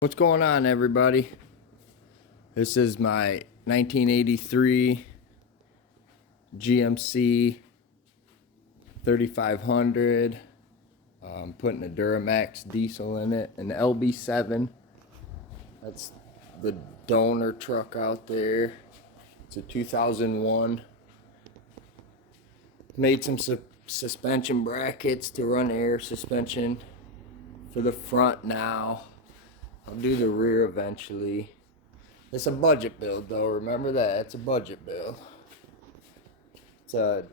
What's going on, everybody? This is my 1983 GMC 3500. I'm putting a Duramax diesel in it, an lb7. That's the donor truck out there. It's a 2001. Made some suspension brackets to run air suspension for the front now. I'll do the rear eventually. It's a budget build though, remember that, it's a budget build. It's a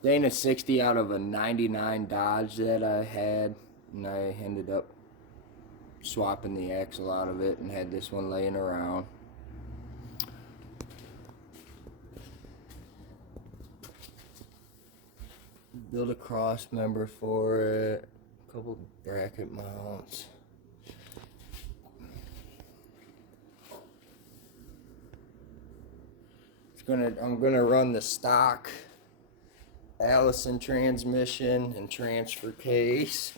Dana 60 out of a 99 Dodge that I had, and I ended up swapping the axle out of it and had this one laying around. Build a cross member for it, a couple bracket mounts. I'm gonna run the stock Allison transmission and transfer case.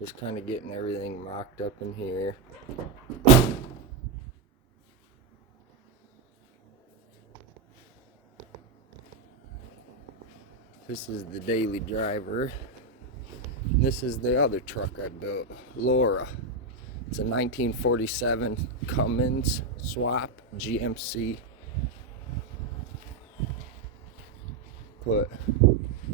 Just kind of getting everything mocked up in here. This is the daily driver. This is the other truck I built, Laura. It's a 1947 Cummins swap GMC. Put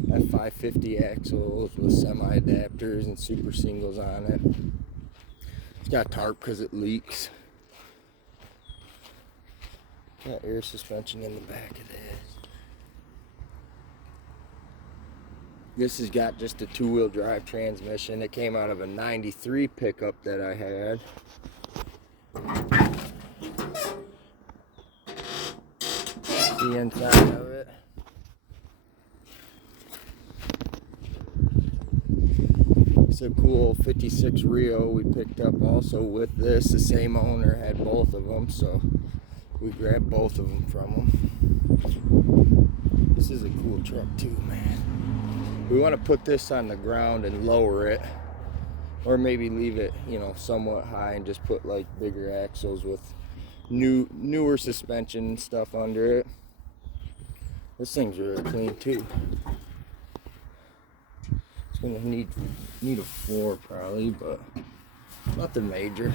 F550 axles with semi-adapters and super singles on it. It's got tarp because it leaks. Got air suspension in the back of this. This has got just a two-wheel drive transmission. It came out of a 93 pickup that I had. The inside of it. It's a cool 56 Rio we picked up also with this. The same owner had both of them, so we grabbed both of them from him. This is a cool truck too, man. We want to put this on the ground and lower it, or maybe leave it, somewhat high and just put like bigger axles with newer suspension and stuff under it. This thing's really clean too. It's gonna need a floor probably, but nothing major.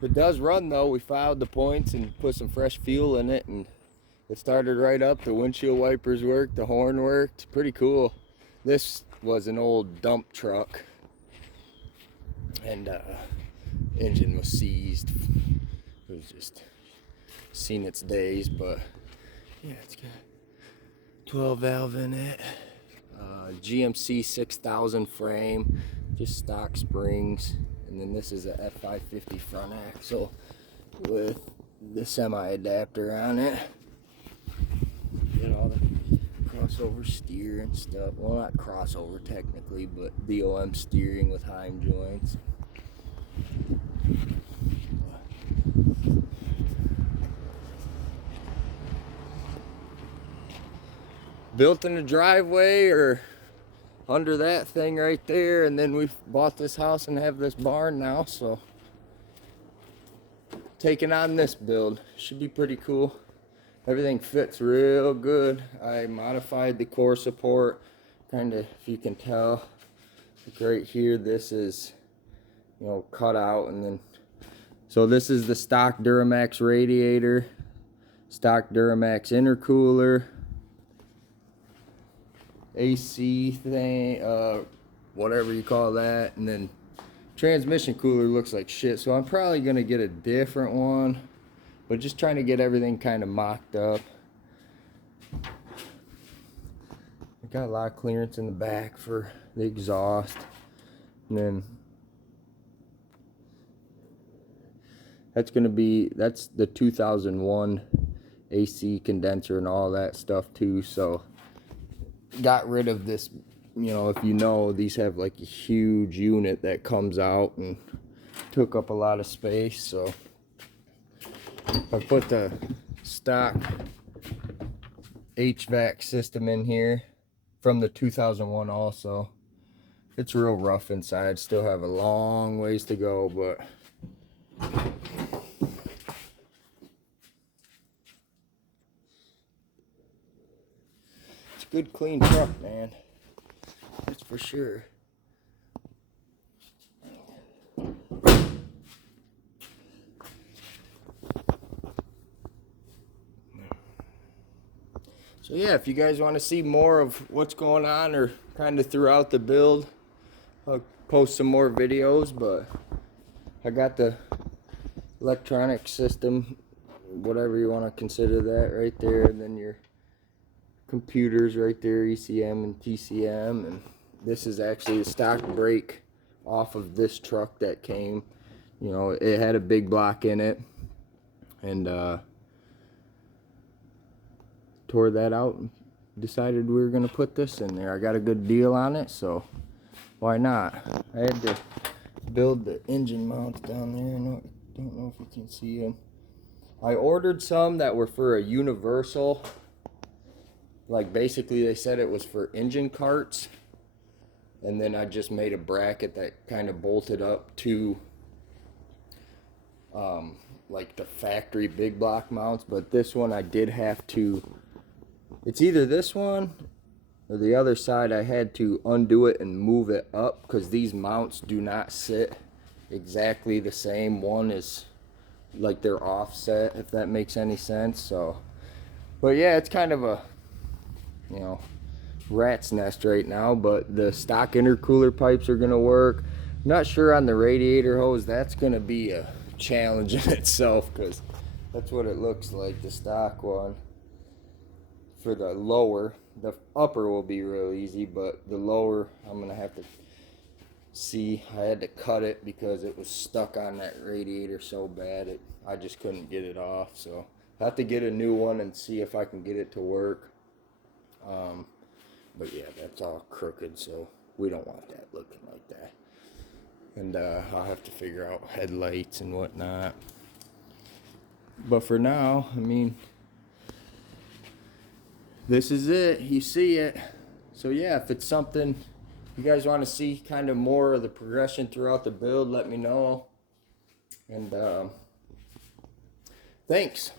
It does run though. We filed the points and put some fresh fuel in it, and it started right up. The windshield wipers worked, the horn worked. Pretty cool. This was an old dump truck, and engine was seized. It was just seen its days, but yeah, it's got 12 valve in it. GMC 6000 frame, just stock springs. And then this is a F550 front axle with the semi-adapter on it. Got all the crossover steer and stuff. Well, not crossover technically, but DOM steering with Heim joints. Built in the driveway or under that thing right there, and then we bought this house and have this barn now, so taking on this build should be pretty cool. Everything fits real good. I modified the core support, kind of, if you can tell, like right here, this is cut out, and then so this is the stock Duramax radiator, stock Duramax intercooler, AC thing, whatever you call that, and then transmission cooler looks like shit, so I'm probably gonna get a different one, but just trying to get everything kind of mocked up. I got a lot of clearance in the back for the exhaust, and then that's the 2001 AC condenser and all that stuff too, so got rid of this. If these have like a huge unit that comes out and took up a lot of space, so I put the stock HVAC system in here from the 2001 also. It's real rough inside, still have a long ways to go, but it's a good clean truck, man. That's for sure. So yeah, if you guys want to see more of what's going on or kind of throughout the build, I'll post some more videos, but I got the electronic system, whatever you want to consider that, right there, and then your computers right there, ECM and TCM, and this is actually a stock brake off of this truck that came. You know, it had a big block in it, and tore that out and decided we were going to put this in there. I got a good deal on it, so why not? I had to build the engine mounts down there. I don't know if you can see them. I ordered some that were for a universal, like basically they said it was for engine carts, and then I just made a bracket that kind of bolted up to like the factory big block mounts. But this one I did have to, it's either this one or the other side, I had to undo it and move it up because these mounts do not sit exactly the same. One is like they're offset, if that makes any sense. So, but yeah, it's kind of a, you know, rat's nest right now, but the stock intercooler pipes are gonna work. I'm not sure on the radiator hose. That's gonna be a challenge in itself because that's what it looks like, the stock one. For the lower, the upper will be real easy, but the lower I'm gonna have to see. I had to cut it because it was stuck on that radiator so bad I just couldn't get it off. So I have to get a new one and see if I can get it to work. But yeah, that's all crooked, so we don't want that looking like that. And I'll have to figure out headlights and whatnot. But for now, I mean, this is it. You see it. So yeah, if it's something you guys want to see kind of more of the progression throughout the build, let me know. And thanks.